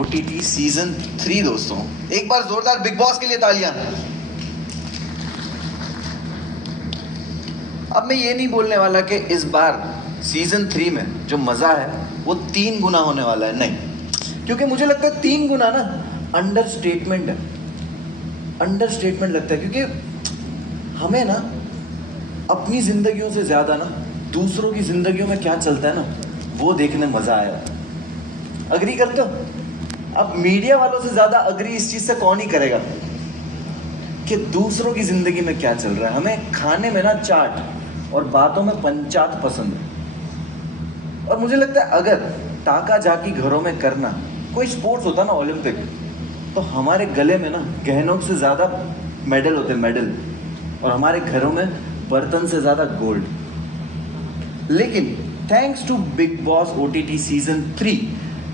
OTT season 3 दोस्तों, एक बार जोरदार बिग बॉस के लिए तालियां। अब मैं ये नहीं बोलने वाला कि इस बार सीजन 3 में जो मजा है वो 3 गुना होने वाला है, नहीं, क्योंकि मुझे लगता है 3 गुना ना अंडरस्टेटमेंट है, अंडरस्टेटमेंट लगता है, क्योंकि हमें ना अपनी जिंदगियों से ज्यादा ना दूसरों की जिंदगियों में क्या चलता है ना वो देखने मजा आया। अग्री करते हो? अब मीडिया वालों से ज्यादा अग्री इस चीज से कौन ही करेगा कि दूसरों की जिंदगी में क्या चल रहा है। हमें खाने में ना चाट और बातों में पंचायत पसंद है। और मुझे लगता है अगर टाका जाकी घरों में करना कोई स्पोर्ट्स होता ना ओलंपिक, तो हमारे गले में ना गहनों से ज्यादा मेडल होते, मेडल, और हमारे घरों में बर्तन से ज्यादा गोल्ड। लेकिन thanks to Bigg Boss OTT season 3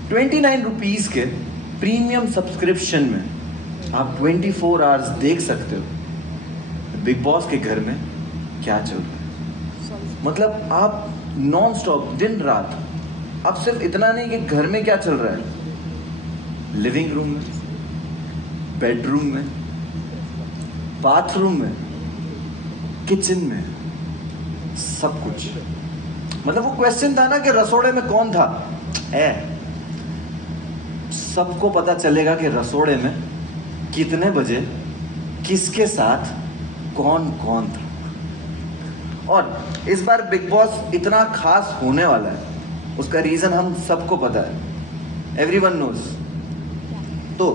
29 rupees के प्रीमियम सब्सक्रिप्शन में आप 24 आवर्स देख सकते हो बिग बॉस के घर में क्या चल रहा है। मतलब आप नॉन स्टॉप दिन रात, आप सिर्फ इतना नहीं कि घर में क्या चल रहा है, लिविंग रूम में, बेडरूम में, बाथरूम में, किचन में, सब कुछ। मतलब वो क्वेश्चन था ना कि रसोड़े में कौन था, सबको पता चलेगा कि रसोड़े में कितने बजे किसके साथ कौन कौन था। और इस बार बिग बॉस इतना खास होने वाला है, उसका रीजन हम सबको पता है, एवरीवन नोज। तो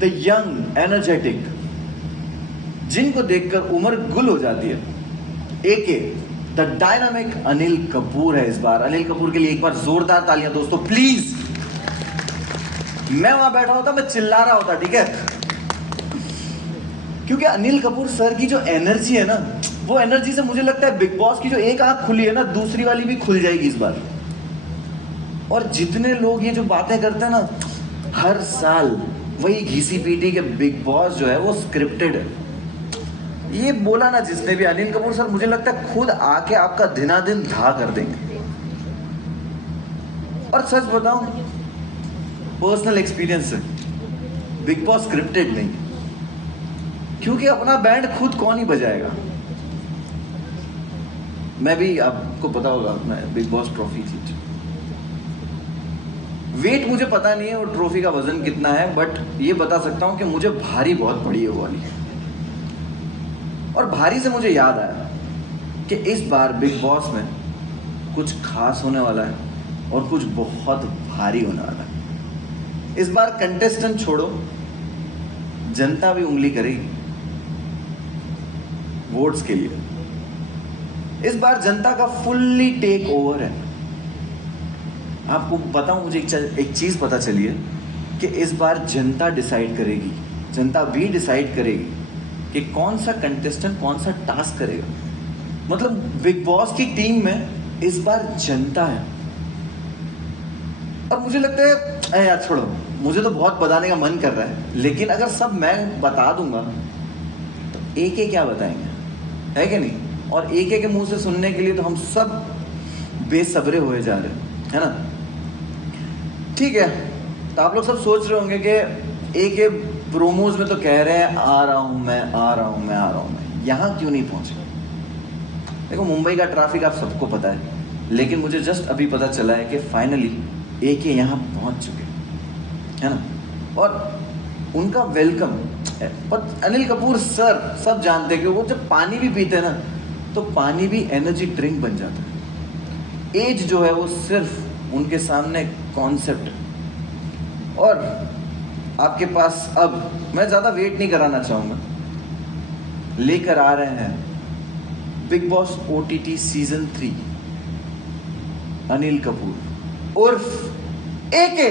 द यंग एनर्जेटिक, जिनको देखकर उम्र गुल हो जाती है, एके द डायनामिक अनिल कपूर है इस बार। अनिल कपूर के लिए एक बार जोरदार तालियां दोस्तों प्लीज। मैं वहां बैठा होता, मैं चिल्ला रहा होता, ठीक है, क्योंकि अनिल कपूर सर की जो एनर्जी है ना, वो एनर्जी से मुझे लगता है बिग बॉस की जो एक आंख खुली है ना, दूसरी वाली भी खुल जाएगी इस बार। और जितने लोग ये जो बातें करते हैं ना हर साल, वही घिसी पीटी के बिग बॉस जो है वो स्क्रिप्टेड है। ये बोला ना जिसने भी, अनिल कपूर सर मुझे लगता है खुद आके आपका दिनादिन धा कर देंगे। और सच बताऊं, पर्सनल एक्सपीरियंस है, बिग बॉस स्क्रिप्टेड नहीं, क्योंकि अपना बैंड खुद कौन ही बजाएगा। मैं भी, आपको पता होगा, मैं बिग बॉस ट्रॉफी जीत, वेट मुझे पता नहीं है वो ट्रॉफी का वजन कितना है, बट ये बता सकता हूं कि मुझे भारी बहुत पड़ी है वो वाली। और भारी से मुझे याद आया कि इस बार बिग बॉस में कुछ खास होने वाला है और कुछ बहुत भारी होने वाला है। इस बार कंटेस्टेंट छोड़ो, जनता भी उंगली करेगी वोट्स के लिए। इस बार जनता का फुल्ली टेक ओवर है। आपको बताऊं, मुझे एक चीज पता चली है कि इस बार जनता डिसाइड करेगी, जनता भी डिसाइड करेगी कि कौन सा कंटेस्टेंट कौन सा टास्क करेगा। मतलब बिग बॉस की टीम में इस बार जनता है। और मुझे लगता है यार छोड़ो, मुझे तो बहुत बताने का मन कर रहा है, लेकिन अगर सब मैं बता दूंगा तो एक एक क्या बताएंगे, है कि नहीं। और एक एक के मुंह से सुनने के लिए तो हम सब बेसब्रे हुए जा रहे हैं, है ना। ठीक है, तो आप लोग सब सोच रहे होंगे कि एक एक प्रोमोज में तो कह रहे हैं आ रहा हूं मैं, आ रहा हूं मैं, आ रहा हूं मैं, यहां क्यों नहीं पहुंचे। देखो मुंबई का ट्रैफिक आप सबको पता है, लेकिन मुझे जस्ट अभी पता चला है कि फाइनली एक ये यहाँ पहुंच चुके हैं, है ना। और उनका वेलकम, पर अनिल कपूर सर सब जानते हैं कि वो जब पानी भी पीते हैं ना, तो पानी भी एनर्जी ड्रिंक बन जाता है। एज जो है वो सिर्फ उनके सामने कॉन्सेप्ट है। और आपके पास, अब मैं ज्यादा वेट नहीं कराना चाहूंगा, लेकर आ रहे हैं big Boss OTT season 3 Anil Kapoor उर्फ एके।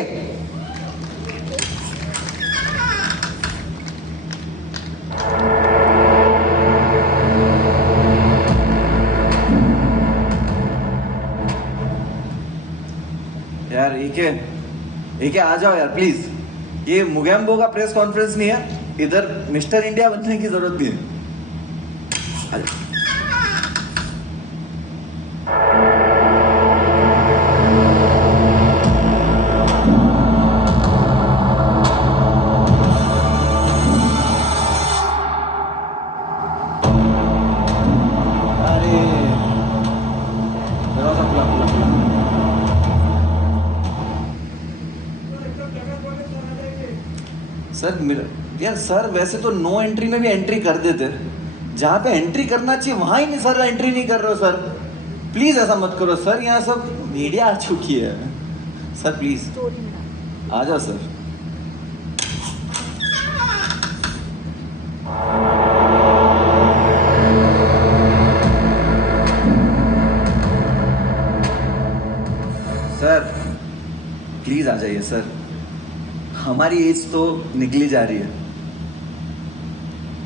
यार एके आ जाओ यार प्लीज। ये मुगैम्बो का प्रेस कॉन्फ्रेंस नहीं है, इधर मिस्टर इंडिया बनने की जरूरत भी है। सर मेरा यार सर वैसे तो नो एंट्री में भी एंट्री कर देते, जहाँ पे एंट्री करना चाहिए वहाँ ही नहीं सर एंट्री नहीं कर रहे हो सर। प्लीज़ ऐसा मत करो सर, यहाँ सब मीडिया आ चुकी है सर, प्लीज़ आ जाओ सर। सर प्लीज़ आ जाइए सर, हमारी एज तो निकली जा रही है,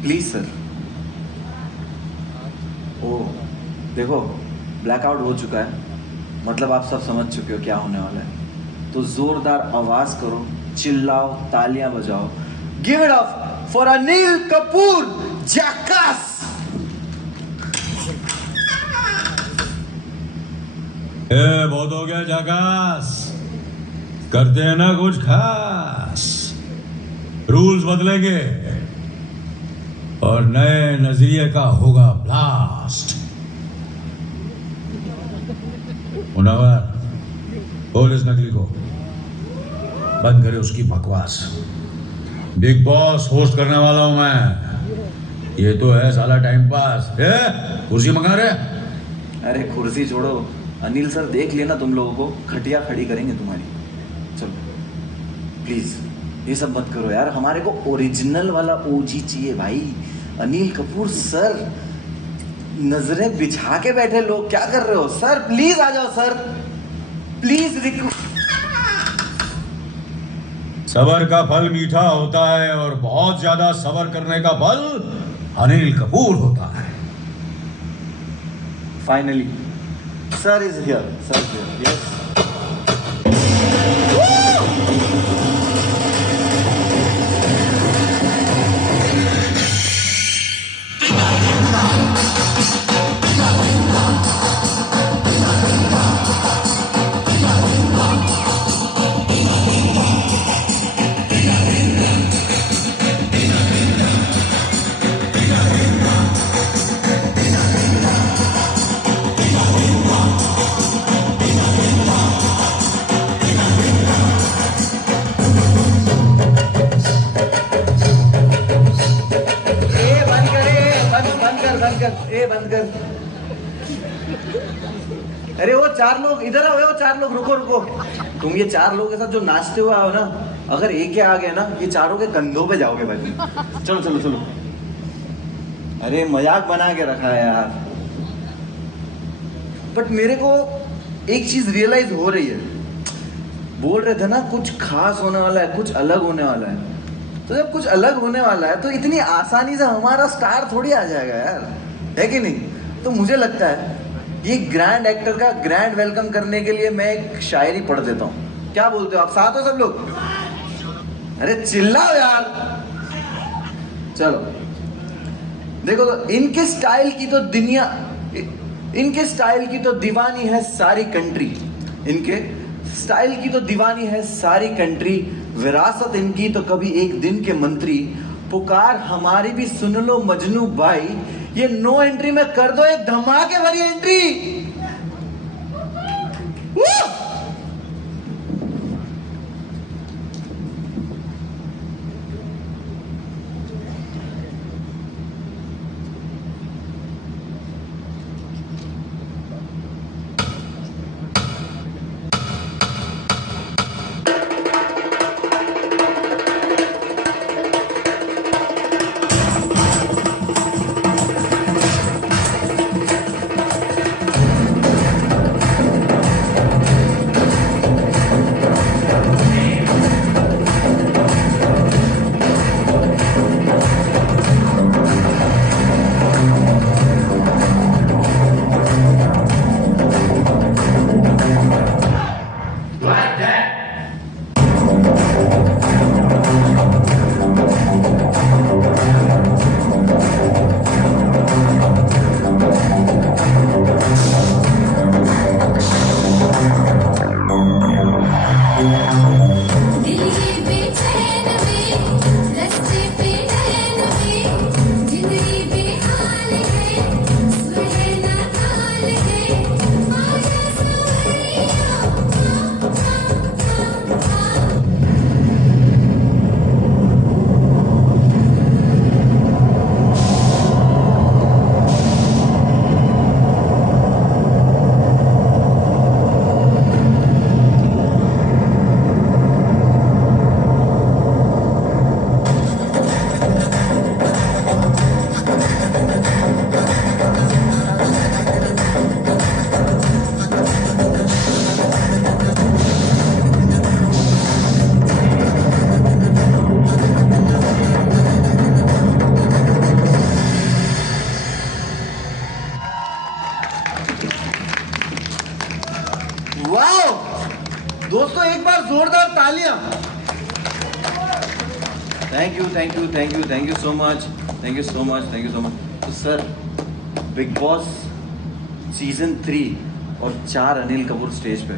प्लीज़ सर। ओ देखो ब्लैकआउट हो चुका है, मतलब आप सब समझ चुके हो क्या होने वाला है, तो जोरदार आवाज करो, चिल्लाओ, तालियां बजाओ। Give it up for Anil Kapoor jackass. बहुत हो गया जैकास, करते हैं ना कुछ खास। रूल्स बदलेंगे और नए नजरिए का होगा ब्लास्ट। मुनव्वर बोल इस नकली को, बंद करे उसकी बकवास। बिग बॉस होस्ट करने वाला हूं मैं, ये तो है साला टाइम पास। कुर्सी मंगा रहे? अरे कुर्सी छोड़ो, अनिल सर देख लेना तुम लोगों को, खटिया खड़ी करेंगे तुम्हारी। चलो प्लीज ये सब मत करो यार, हमारे को ओरिजिनल वाला ओजी चाहिए भाई। अनिल कपूर सर, नजरें बिछा के बैठे लोग, क्या कर रहे हो सर? प्लीज आ जाओ सर, प्लीज। सबर का फल मीठा होता है और बहुत ज्यादा सबर करने का फल अनिल कपूर होता है। Finally sir is here, sir here, yes. बंद कर। अरे वो चार लोग इधर आओ, वो चार लोग, रुको रुको। तुम ये चार लोगों के साथ जो नाचते हुए आओ ना, अगर एक ही आ गए ना, ये चारों के कंधों पे जाओगे भाई। चलो चलो चलो। अरे मजाक बना के रखा है यार, बट मेरे को एक चीज रियलाइज हो रही है। बोल रहे थे ना कुछ खास होने वाला है, कुछ अलग होने वाला है, तो जब कुछ अलग होने वाला है तो इतनी आसानी से हमारा स्टार थोड़ी आ जाएगा यार, है कि नहीं? तो मुझे लगता है ये ग्रैंड एक्टर का ग्रैंड वेलकम करने के लिए मैं एक शायरी पढ़ देता हूँ। क्या बोलते हो आप? साथ हो सब लोग? अरे चिल्लाओ यार। चलो देखो, तो इनके स्टाइल की तो दुनिया, इनके स्टाइल की तो दीवानी है सारी कंट्री, इनके स्टाइल की तो दीवानी है सारी कंट्री, विरासत इनकी तो कभी एक दिन के मंत्री, पुकार हमारी भी सुन लो मजनू भाई, ये नो एंट्री में कर दो एक धमाके भरी entry. Thank you thank you thank you thank you so much thank you so much thank you so much. तो सर बिग बॉस सीजन 3 और 4 अनिल कपूर स्टेज पे।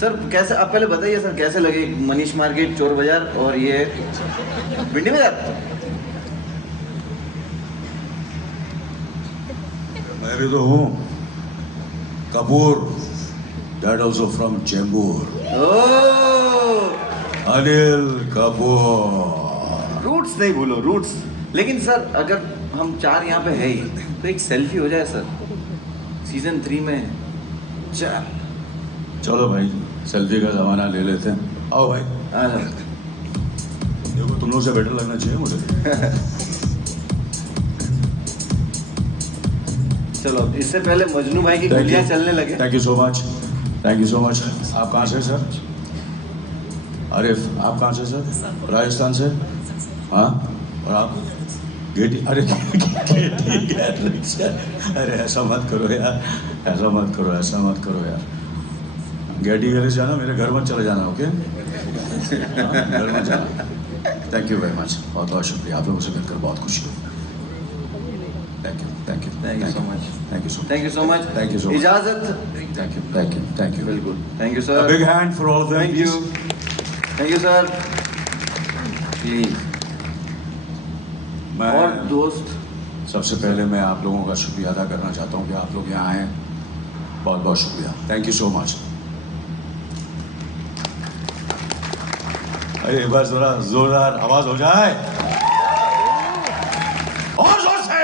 सर कैसे, आप पहले बताइए सर कैसे लगे मनीष मार्केट, चोर बाजार और ये भिंडी बाजार? मैं भी तो हूँ Kapoor, that also from Chembur. Oh Anil Kapoor. Roots नहीं भूलो, रूट्स। लेकिन सर अगर हम 4 यहाँ पे है ही तो एक सेल्फी हो जाए सर सीजन 3 में। चलो भाई सेल्फी का जमाना ले लेते हैं, आओ भाई। देखो तुम लोग से बेटर लगना चाहिए मुझे। चलो इससे पहले मजनू भाई की गोलियां चलने लगे। Thank you so much, thank you so much. आप कहाँ से सर? अरे आप कहाँ से सर? राजस्थान से? हाँ, और आप? गेटी? अरे गेटी गैलरी से? अरे ऐसा मत करो यार, ऐसा मत करो, ऐसा मत करो यार। गेटी गैलरी जाना, मेरे घर मत चले जाना, ओके? घर मत जाना। थैंक यू वेरी मच, बहुत बहुत शुक्रिया, आप लोगों से मिलकर बहुत खुशी हुई। Thank you thank you thank you so much, thank you so thank you so much, thank you so much. इजाजत। Thank you thank you thank you, बिल्कुल, thank you sir. Big hand for all of them. Thank you sir. Please. मैं और दोस्त, सबसे पहले मैं आप लोगों का शुक्रिया अदा करना चाहता हूँ कि आप लोग यहाँ आए, बहुत बहुत शुक्रिया, थैंक यू सो मच। अरे एक बार जरा जोरदार आवाज हो जाए, और जोर से।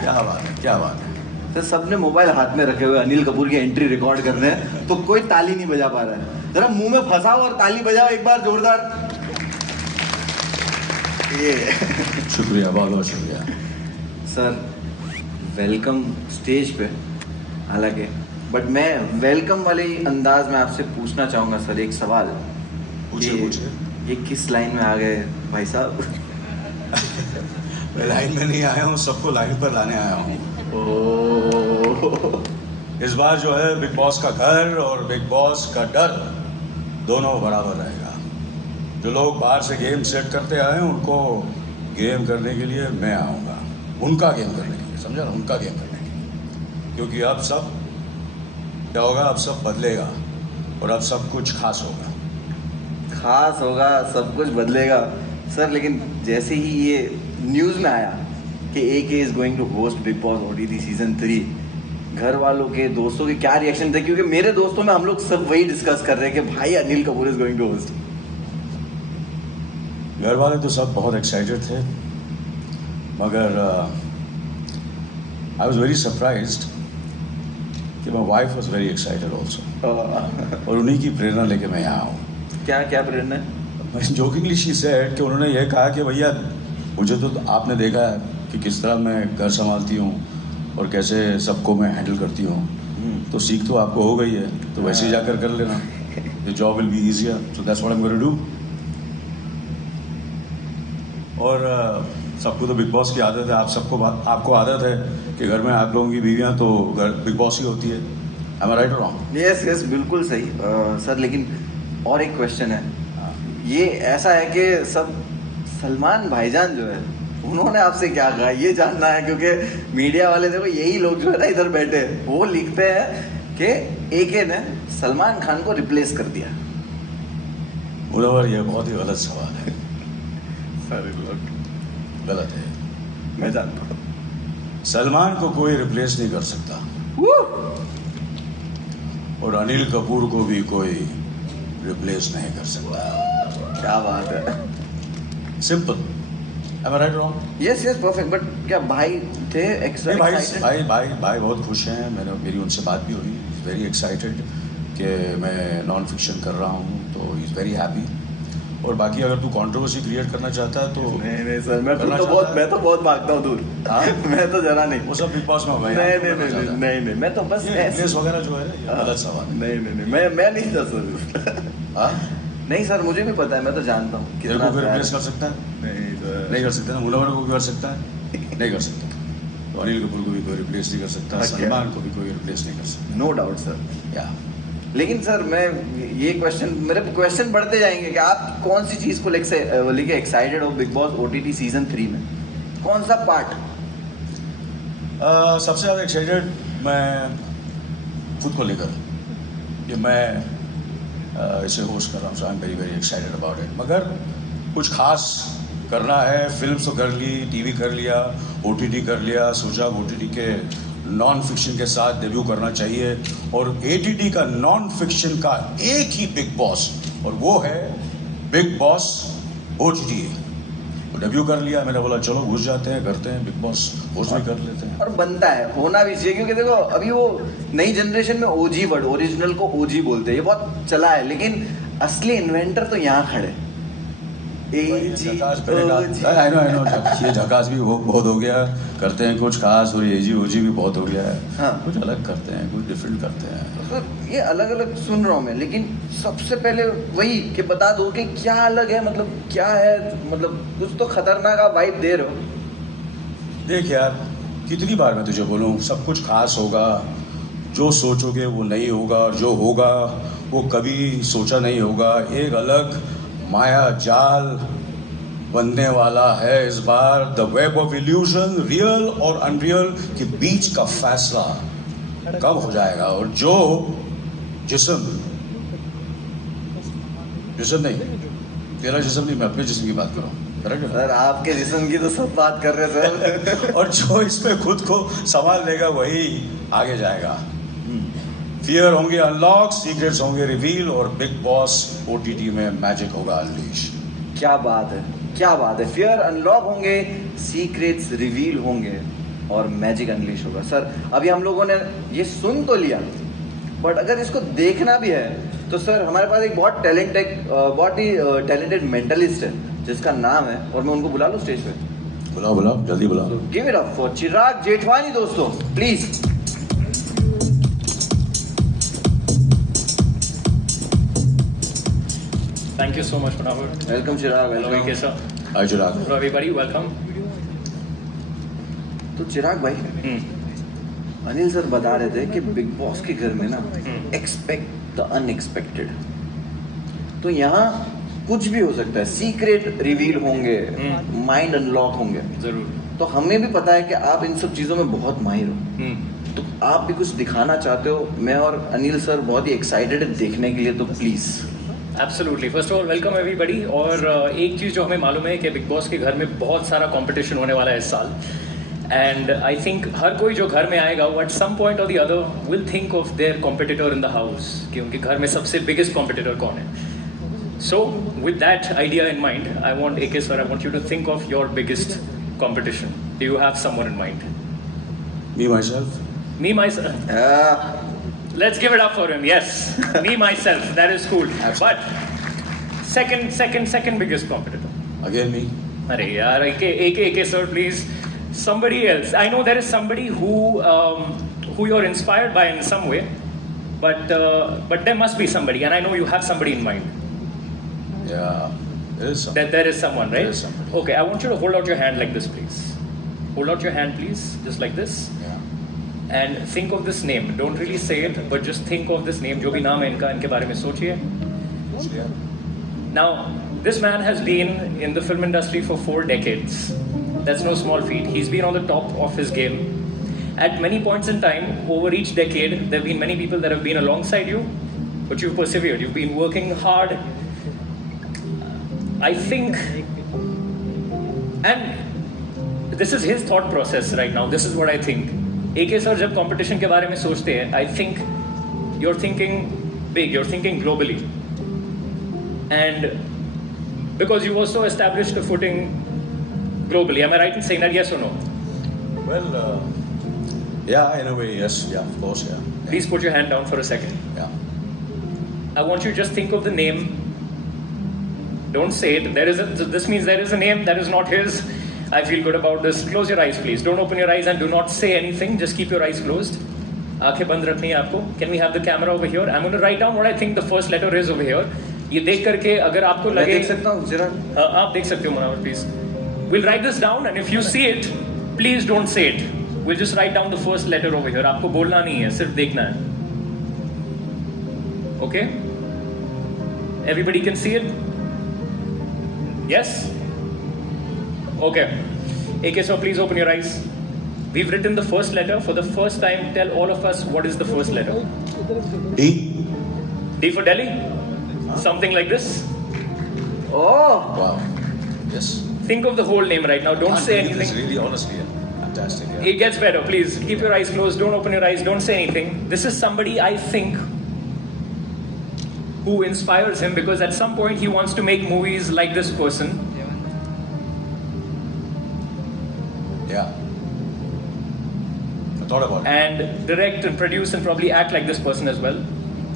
क्या बात है, क्या बात है। सर सबने मोबाइल हाथ में रखे हुए अनिल कपूर की एंट्री रिकॉर्ड कर रहे हैं तो कोई ताली नहीं बजा पा रहा है। जरा मुंह में फंसाओ और ताली बजाओ एक बार जोरदार। ये शुक्रिया, बहुत बहुत शुक्रिया। सर वेलकम स्टेज पे, हालांकि बट मैं वेलकम वाले ही अंदाज में आपसे पूछना चाहूँगा सर एक सवाल। पूछिए पूछिए। ये किस लाइन में आ गए भाई साहब? मैं लाइन में नहीं आया हूँ, सबको लाइन पर लाने आया हूँ। इस बार जो है बिग बॉस का घर और बिग बॉस का डर दोनों बराबर रहेगा। जो लोग बाहर से गेम सेट करते आए हैं उनको गेम करने के लिए मैं आऊँगा, उनका गेम करने के लिए, समझा ना, उनका गेम करने के लिए। क्योंकि अब सब क्या होगा, अब सब बदलेगा और अब सब कुछ खास होगा। खास होगा, सब कुछ बदलेगा सर। लेकिन जैसे ही ये न्यूज़ में आया कि AK is going to host Bigg Boss OTT season 3, घर वालों के, दोस्तों के क्या रिएक्शन थे? क्योंकि मेरे दोस्तों में हम लोग सब वही डिस्कस कर रहे हैं कि भाई Anil Kapoor is going to host. घर वाले तो सब बहुत एक्साइटेड थे, मगर आई वॉज वेरी सरप्राइज्ड कि my wife was very excited also, और उन्हीं की प्रेरणा लेके मैं यहाँ हूँ। क्या क्या प्रेरणा है? जोकिंगली शी सेड कि उन्होंने ये कहा कि भैया मुझे तो आपने देखा है कि किस तरह मैं घर संभालती हूँ और कैसे सबको मैं हैंडल करती हूँ, तो सीख तो आपको हो गई है, तो वैसे ही जाकर कर लेना, the job will be easier, so that's what I am going to do. और सबको तो बिग बॉस की आदत है, आपको आदत है कि घर में आप लोगों की बीवियाँ तो घर बिग बॉस ही होती है। एम आई राइट और रॉन्ग? यस यस बिल्कुल सही सर। लेकिन और एक क्वेश्चन है, ये ऐसा है कि सब सलमान भाईजान जो है उन्होंने आपसे क्या कहा ये जानना है, क्योंकि मीडिया वाले देखो यही लोग जो है ना इधर बैठे वो लिखते हैं कि AK ने सलमान खान को रिप्लेस कर दिया। मुनव्वर, ये बहुत ही गलत सवाल है। सारे लोग गलत है, मैं जानता हूँ। सलमान को कोई रिप्लेस नहीं कर सकता और अनिल कपूर को भी कोई रिप्लेस नहीं कर सकता। क्या बात है, simple. Am I right wrong? Yes yes perfect. But क्या भाई थे एक्स्ट्रा भाई बहुत खुश हैं, मेरी उनसे बात भी हुई, वेरी एक्साइटेड कि मैं नॉन फिक्शन कर रहा हूँ, तो ही इज़ वेरी हैप्पी। और बाकी अगर तू कंट्रोवर्सी क्रिएट करना चाहता है तो नहीं सर, मैं तो बहुत भागता हूँ दूर। मैं तो जरा नहीं, वो सब बिग बॉस में होगा। नहीं, मैं तो बस रिप्लेस वगैरह जो है ये गलत सवाल है। नहीं, मैं नहीं था सर। नहीं सर, मुझे भी पता है, मैं तो जानता हूँ कितना कोई रिप्लेस कर सकता है। नहीं कर सकता ना। मुनव्वर को भी कर सकता है, नहीं कर सकता। तो अनिल कपूर को भी कोई रिप्लेस नहीं कर सकता, सलमान को भी कोई रिप्लेस नहीं कर सकता। No doubt sir. या लेकिन सर मैं ये मेरे क्वेश्चन बढ़ते जाएंगे कि आप कौन सी चीज़ को लेके एक्साइटेड हो बिग बॉस OTT सीजन 3 में? कौन सा पार्ट? सबसे ज़्यादा एक्साइटेड मैं खुद को लेकर कि मैं इसे होस्ट कर रहा हूँ, so I am very very excited about it. मगर कुछ खास करना है, फिल्म तो कर ली, टीवी कर लिया, OTT कर लिया, सोचा OTT के नॉन फिक्शन के साथ डेब्यू करना चाहिए, और ATT का नॉन फिक्शन का एक ही बिग बॉस, और वो है बिग बॉस OTT। तो डेब्यू कर लिया, मैंने बोला चलो घुस जाते हैं, करते हैं बिग बॉस, होस्ट भी कर लेते हैं। और बनता है, होना भी चाहिए, क्योंकि देखो अभी वो नई जनरेशन में OG वर्ड, ओरिजिनल को OG बोलते हैं, ये बहुत चला है, लेकिन असली इन्वेंटर तो यहाँ खड़े। आई नो ये झकास भी बहुत हो गया, करते हैं कुछ खास, और AG OG भी बहुत हो गया है। हाँ। कुछ अलग करते हैं, कुछ डिफरेंट करते हैं। तो ये अलग अलग सुन रहा हूँ मैं, लेकिन सबसे पहले वही कि बता दो कि क्या अलग है, मतलब क्या है, मतलब कुछ तो खतरनाक आप वाइब दे रहे हो। देख यार, कितनी बार मैं तुझे बोलूँ, सब कुछ खास होगा, जो सोचोगे वो नहीं होगा, और जो होगा वो कभी सोचा नहीं होगा। एक अलग माया जाल बनने वाला है इस बार, the web of illusion, real और अनरियल के बीच का फैसला कब हो जाएगा, और जो जिस्म नहीं, तेरा जिस्म नहीं, मैं अपने जिस्म की बात कर रहा हूँ, सर आपके जिस्म की तो सब बात कर रहे हैं सर। और जो इसमें खुद को संभाल लेगा वही आगे जाएगा। फियर होंगे अनलॉक, सीक्रेट्स होंगे रिवील, और बिग बॉस OTT में मैजिक होगा अनलीश। क्या बात है, क्या बात है। फियर अनलॉक होंगे, सीक्रेट्स रिवील होंगे, और मैजिक अनलीश होगा। सर अभी हम लोगों ने ये सुन तो लिया, बट अगर इसको देखना भी है तो सर हमारे पास एक बहुत ही टैलेंटेड मेंटलिस्ट है जिसका नाम है, और मैं उनको बुला लूँ स्टेज पे? बुलाओ जल्दी बुलाओ। गिव इट अप फॉर चिराग जेठवानी दोस्तों, please. Thank you so much, Munawar. Welcome Chirag, Hello, welcome. Ikesa. Hi Chirag. Hello, everybody. Welcome. तो चिराग भाई, अनिल सर बता रहे थे कि बिग बॉस के घर में ना एक्सपेक्ट द अनएक्सपेक्टेड, तो यहाँ कुछ भी हो सकता है, सीक्रेट रिवील होंगे, माइंड अनलॉक होंगे। जरूर। तो हमें भी पता है कि आप इन सब चीज़ों में बहुत माहिर हो, तो आप भी कुछ दिखाना चाहते हो। मैं और अनिल सर बहुत ही एक्साइटेड है देखने के लिए, तो please. Absolutely. First of all welcome everybody. और एक चीज़ जो हमें मालूम है कि बिग बॉस के घर में बहुत सारा कंपटीशन होने वाला है इस साल, एंड आई थिंक हर कोई जो घर में आएगा वो एट सम पॉइंट और the other will think of their competitor in the house, कि उनके घर में सबसे बिगेस्ट कॉम्पिटिटर कौन है। So with that idea in mind, I want AK sir, I want you to think of your biggest competition. Do you have someone in mind? Me myself. Me myself. Let's give it up for him. Yes, me myself. That is cool. But second biggest competitor. Again me. Arey yaar, AK sir, please. Somebody else. I know there is somebody who you're inspired by in some way, but there must be somebody, and I know you have somebody in mind. Yeah, there is somebody. That there is someone, right? There is somebody. Okay, I want you to hold out your hand like this, please. Hold out your hand, please, just like this. Yeah. And think of this name. Don't really say it, but just think of this name. जो भी नाम है इनका, इनके बारे में सोचिए. Yeah. Now, this man has been in the film industry for 4 decades. That's no small feat. He's been on the top of his game. At many points in time, over each decade, there have been many people that have been alongside you, but you've persevered. You've been working hard. I think, and this is his thought process right now. This is what I think. AK sir जब competition के बारे में सोचते हैं, I think you're thinking big, you're thinking globally. And because you've also established a footing globally. Am I right in saying that, yes or no? Well, yeah, in a way, yes. Yeah, of course, yeah. Please put your hand down for a second. Yeah. I want you to just think of the name. Don't say it. This means there is a name that is not his. I feel good about this. Close your eyes, please. Don't open your eyes and do not say anything. Just keep your eyes closed. आंखें बंद रखनी है आपको. Can we have the camera over here? I'm going to write down what I think the first letter is over here. ये देख करके अगर आपको लगे, मैं देख सकता हूँ जरा? आप देख सकते हो Munawar, please. We'll write this down, and if you see it, please don't say it. We'll just write down the first letter over here. आपको बोलना नहीं है, सिर्फ देखना है. Okay? Everybody can see it? Yes? Okay. AK, so please open your eyes. We've written the first letter. For the first time, tell all of us what is the first letter. D. D for Delhi? Something like this? Oh, Wow. Yes. Think of the whole name right now. Don't say This anything. really, honestly, fantastic. Yeah. It gets better. Please keep your eyes closed. Don't open your eyes. Don't say anything. This is somebody I think who inspires him because at some point he wants to make movies like this person. Yeah. I thought about it. And direct and produce and probably act like this person as well.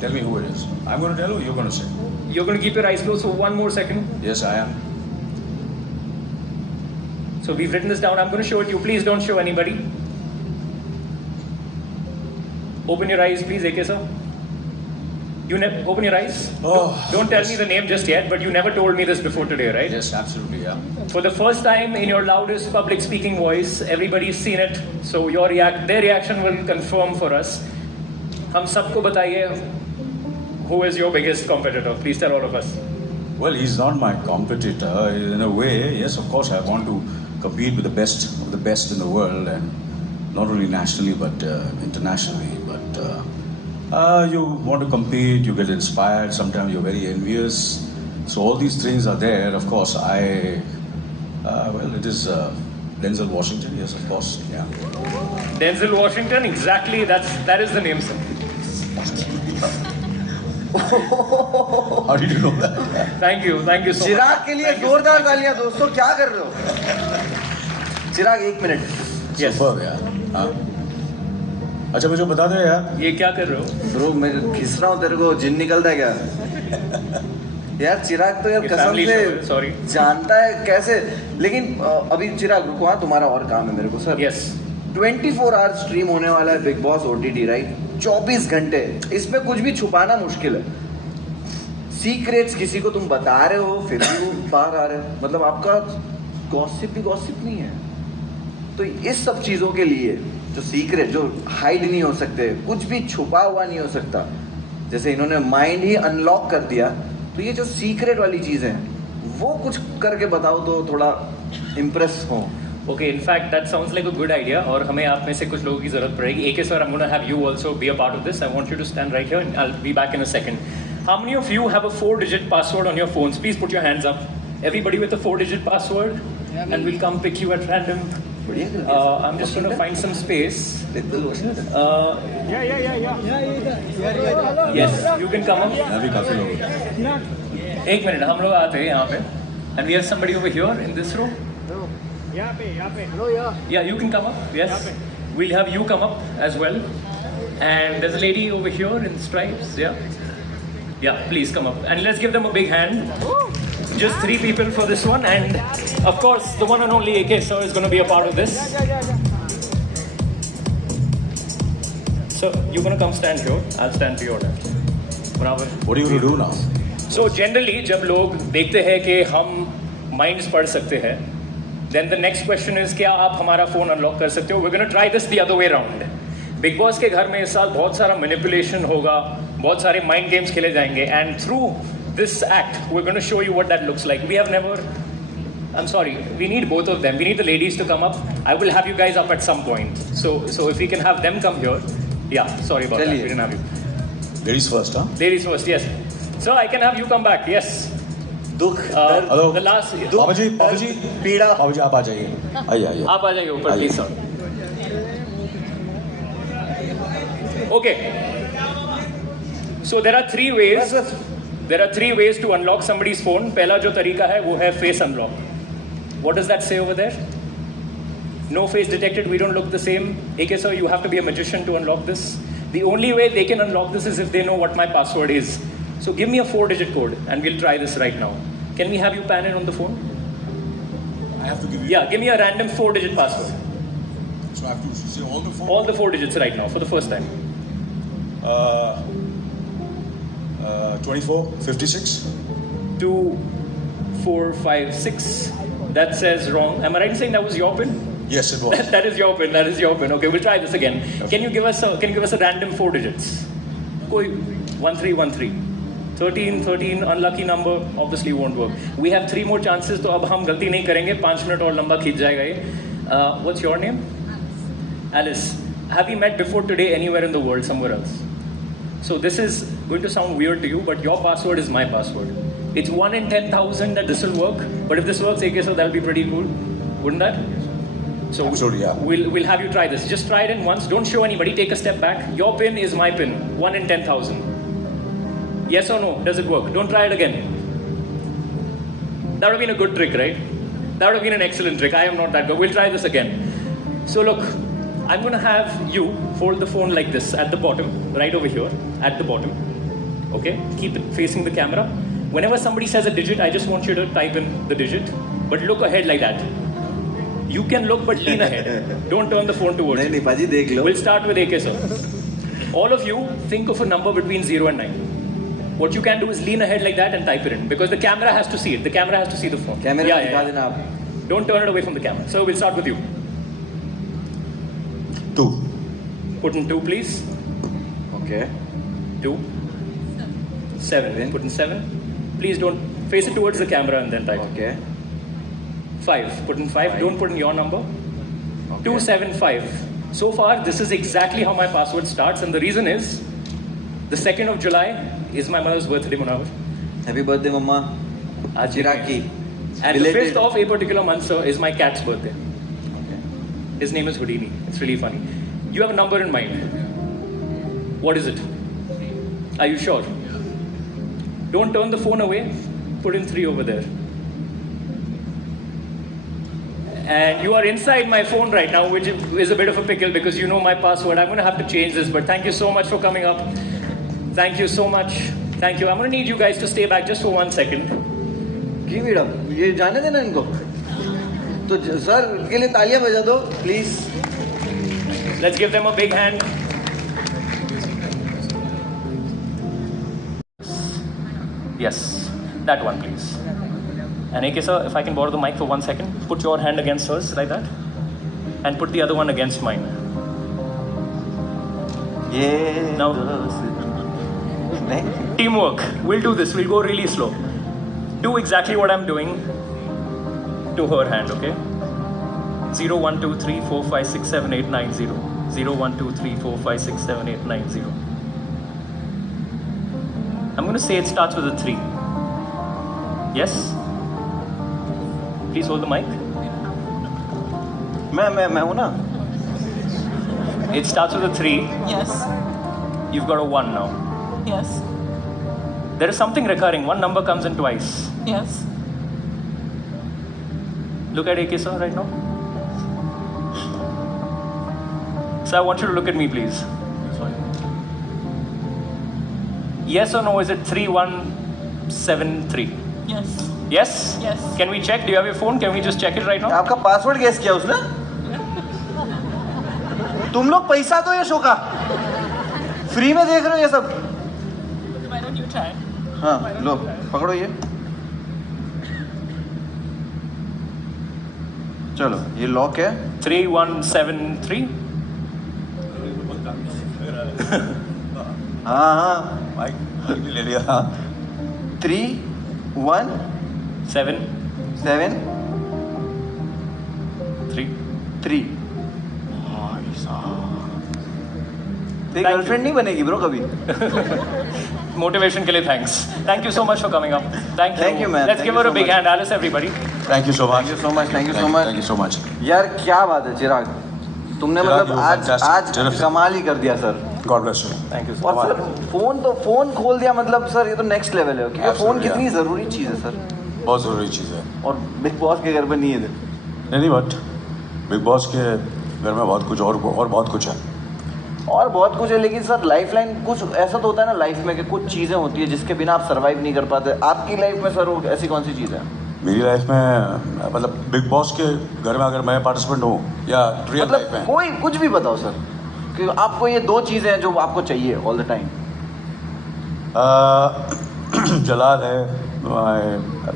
Tell me who it is. I'm going to tell you, you're going to say. You're going to keep your eyes closed for one more second. Yes, I am. So we've written this down. I'm going to show it to you. Please don't show anybody. Open your eyes, please, AK sir. Open your eyes. Oh, Don't tell yes. me the name just yet, but you never told me this before today, right? Yes, absolutely, yeah. For the first time in your loudest public speaking voice, everybody's seen it. So their reaction will confirm for us. हम सबको बताइए, who is your biggest competitor? Please tell all of us. Well, he's not my competitor. In a way, yes, of course, I want to compete with the best of the best in the world, and not only nationally but internationally. But you want to compete, you get inspired. Sometimes you're very envious. So all these things are there. Of course, it is Denzel Washington. Yes, of course, yeah. Denzel Washington, exactly. That is the name, sir. How did you know that? Thank you so much. चिराग के लिए Thank you. जोरदार तालियां दोस्तों. क्या कर रहे हो? चिराग 1 minute. Yes. Superb, यार. हाँ. अच्छा मुझे बता दो यार. ये क्या कर रहे हो? ब्रो मैं खींच रहा हूँ तेरे को. जिन निकलता है क्या? यार चिराग तो यार ये कसम family show है, से sorry. जानता है कैसे. लेकिन अभी चिराग रुको. हाँ तुम्हारा और काम है मेरे को सर. Yes. 24 आवर स्ट्रीम होने वाला है बिग बॉस OTT, राइट? 24 घंटे. इसमें कुछ भी छुपाना मुश्किल है. सीक्रेट्स किसी को तुम बता रहे हो फिर भी वो बाहर आ रहे हैं. मतलब आपका गॉसिप भी गॉसिप नहीं है. तो इस सब चीज़ों के लिए जो सीक्रेट जो हाइड नहीं हो सकते, कुछ भी छुपा हुआ नहीं हो सकता, जैसे इन्होंने माइंड ही अनलॉक कर दिया, तो ये जो सीक्रेट वाली चीज़ें हैं वो कुछ करके बताओ तो थोड़ा इम्प्रेस हो. Okay, in fact, that sounds like a good idea. और हमें आप में से कुछ लोगों की जरूरत पड़ेगी. AK sir, I'm going to have you also be a part of this. I want you to stand right here, and I'll be back in a second. How many of you have a 4-digit password on your phones? Please put your hands up. Everybody with a 4-digit password, and we'll come pick you at random. I'm just going to find some space. Yes, you can come up. अभी काफी लोग. एक minute, हम लोग आते हैं यहाँ पे. And we have somebody over here in this row. Yeah, you can come up. Yes, we'll have you come up as well. And there's a lady over here in stripes. Yeah, please come up and let's give them a big hand. Just 3 people for this one, and of course the one and only AK sir is going to be a part of this. So you're going to come stand here. I'll stand to your left. Barabar. What are you going to do now? So generally जब लोग देखते हैं कि हम minds पढ़ सकते हैं, then the next question is क्या आप हमारा फोन अनलॉक कर सकते हो? We're gonna try this the other way around. Big boss के घर में इस साल बहुत सारा मैनिपुलेशन होगा, बहुत सारे माइंड गेम्स खेले जाएंगे, and through this act we're gonna show you what that looks like. We have never, I'm sorry, we need both of them. We need the ladies to come up. I will have you guys up at some point. So if we can have them come here. Yeah, sorry about that. We didn't have you. Ladies first, huh? Ladies first, yes. So I can have you come back. Yes. दुख, Hello. The last. बाबा जी पीड़ा. बाबा जी आप आ जाइए. आइए. आप आ जाइए ऊपर please sir. Okay. So there are 3 ways. There are 3 ways to unlock somebody's phone. पहला जो तरीका है वो है face unlock. What does that say over there? No face detected. We don't look the same. AK sir, you have to be a magician to unlock this. The only way they can unlock this is if they know what my password is. So give me a 4-digit code and we'll try this right now. Can we have you pan in on the phone? I have to give you. Yeah, give me a random 4-digit password. So I have to say all the 4. All the 4 digits right now for the first time. 24, 56. 2, 4, 5, 6. That says wrong. Am I right in saying that was your pin? Yes, it was. That is your pin. That is your pin. Okay, we'll try this again. Can you give us a random 4 digits? कोई 1313. 13, unlucky number, obviously won't work. We have 3 more chances, तो अब हम गलती नहीं करेंगे. 5 minute और लंबा खींच जाएगा ये. What's your name? Alice. Have you met before today anywhere in the world, somewhere else? So this is going to sound weird to you, but your password is my password. It's 1 in 10,000 that this will work, but if this works, AK, so that'll be pretty cool, wouldn't that? So Absolutely, yeah. we'll have you try this. Just try it in once. Don't show anybody. Take a step back. Your pin is my pin. 1 in 10,000. Yes or no? Does it work? Don't try it again. That would have been a good trick, right? That would have been an excellent trick. I am not that good. We'll try this again. So look, I'm going to have you hold the phone like this at the bottom, right over here, at the bottom. Okay? Keep it facing the camera. Whenever somebody says a digit, I just want you to type in the digit, but look ahead like that. You can look, but lean ahead. Don't turn the phone towards you. नहीं पाजी देख लो. We'll start with AK, sir. All of you, think of a number between 0 and 9. What you can do is lean ahead like that and type it in, because the camera has to see it. The camera has to see the phone. कैमरे में दिखा देना आप. Don't turn it away from the camera. So we'll start with you. 2. Put in 2, please. Okay. 2. 7. Put in 7. Please don't face it towards the camera and then type. Okay. 5. Put in 5. Don't put in your number. Okay. 275. So far, this is exactly how my password starts, and the reason is the 2nd of July is my mother's birthday, Munawar. Happy birthday, Mama. Aaj चिराग की. And the Belated. 5th of a particular month, sir, is my cat's birthday. His name is Houdini. It's really funny. You have a number in mind. What is it? Are you sure? Don't turn the phone away. Put in 3 over there. And you are inside my phone right now, which is a bit of a pickle because you know my password. I'm going to have to change this, but thank you so much for coming up. Thank you so much. Thank you. I'm going to need you guys to stay back just for 1 second. जी madam, ये जाने देना इनको. तो sir इनके लिए तालियां बजा दो, please. Let's give them a big hand. Yes, that one, please. And AK sir, if I can borrow the mic for 1 second, put your hand against hers like that, and put the other one against mine. ये Now, नहीं. teamwork. We'll do this. We'll go really slow. Do exactly what I'm doing to her hand, okay? 0, 1, 2, 3, 4, 5, 6, 7, 8, 9, 0. 0, 1, 2, 3, 4, 5, 6, 7, 8, 9, 0. I'm going to say it starts with a 3. Yes? Please hold the mic. मैं हूँ ना. It starts with a 3. Yes. You've got a 1 now. Yes. There is something recurring. One number comes in twice. Yes. Look at AK sir right now. Sir, I want you to look at me, please. Yes or no, is it 3173? Yes. Yes? Yes. Can we check? Do you have your phone? Can we just check it right now? आपका password guess किया उसने. तुम लोग पैसा दो ये show का. Free में देख रहे हो ये सब. Why don't you try? हाँ लो पकड़ो ये. चलो ये लॉक है. 3173? हाँ माइक ले लिया. 3 1 7 7 3. 3. गर्लफ्रेंड नहीं बनेगी ब्रो कभी. Motivation के लिए thanks. Thank you so much for coming up. Thank you. Thank you, man. Let's Thank give you her a so big much. hand. Alice, everybody. Thank you so much. Thank you so much. Thank you so much. Thank you so much. यार क्या बात है चिराग. तुमने चिराग, मतलब you आज fantastic. आज Terrific. कमाल ही कर दिया sir. God bless you. Thank you so और much. सर फोन खोल दिया मतलब सर ये तो नेक्स्ट लेवल है क्योंकि फोन Absolutely, कितनी yeah. जरूरी चीज है सर. बहुत ज़रूरी चीज़ है. और बिग बॉस के घर पे नहीं है. नहीं बट बिग बॉस के घर में बहुत कुछ और बहुत कुछ है. और बहुत कुछ है लेकिन सर लाइफ लाइन कुछ ऐसा तो होता है ना लाइफ में कि कुछ चीज़ें होती है जिसके बिना आप सर्वाइव नहीं कर पाते. आपकी लाइफ में सर वो ऐसी कौन सी चीज़ है? मेरी लाइफ में मतलब बिग बॉस के घर में अगर मैं पार्टिसिपेंट हूँ या रियल लाइफ मतलब में कोई कुछ भी बताओ सर कि आपको ये 2 चीज़ें हैं जो आपको चाहिए ऑल द टाइम. जलाल है my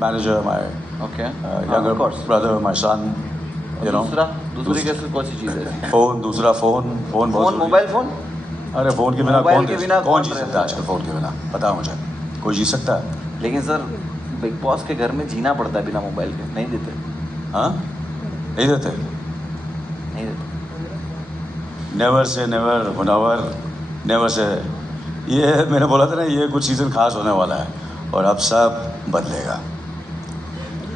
manager my okay younger brother my son you know दूसरी कैसे कौन सी चीज़ है? फोन. दूसरा फोन फोन मोबाइल फोन. अरे फोन के बिना मोबाइल के बिना कौन कौन जी सकता रहता है आजकल फोन के बिना? बता मुझे, कोई जी सकता है? लेकिन सर बिग बॉस के घर में जीना पड़ता है बिना मोबाइल के, नहीं देते, हाँ, नहीं देते। नहीं देते। Never say never, Munawwar never say. ये मैंने बोला था ना, ये कुछ सीज़न खास होने वाला है और अब सब बदलेगा।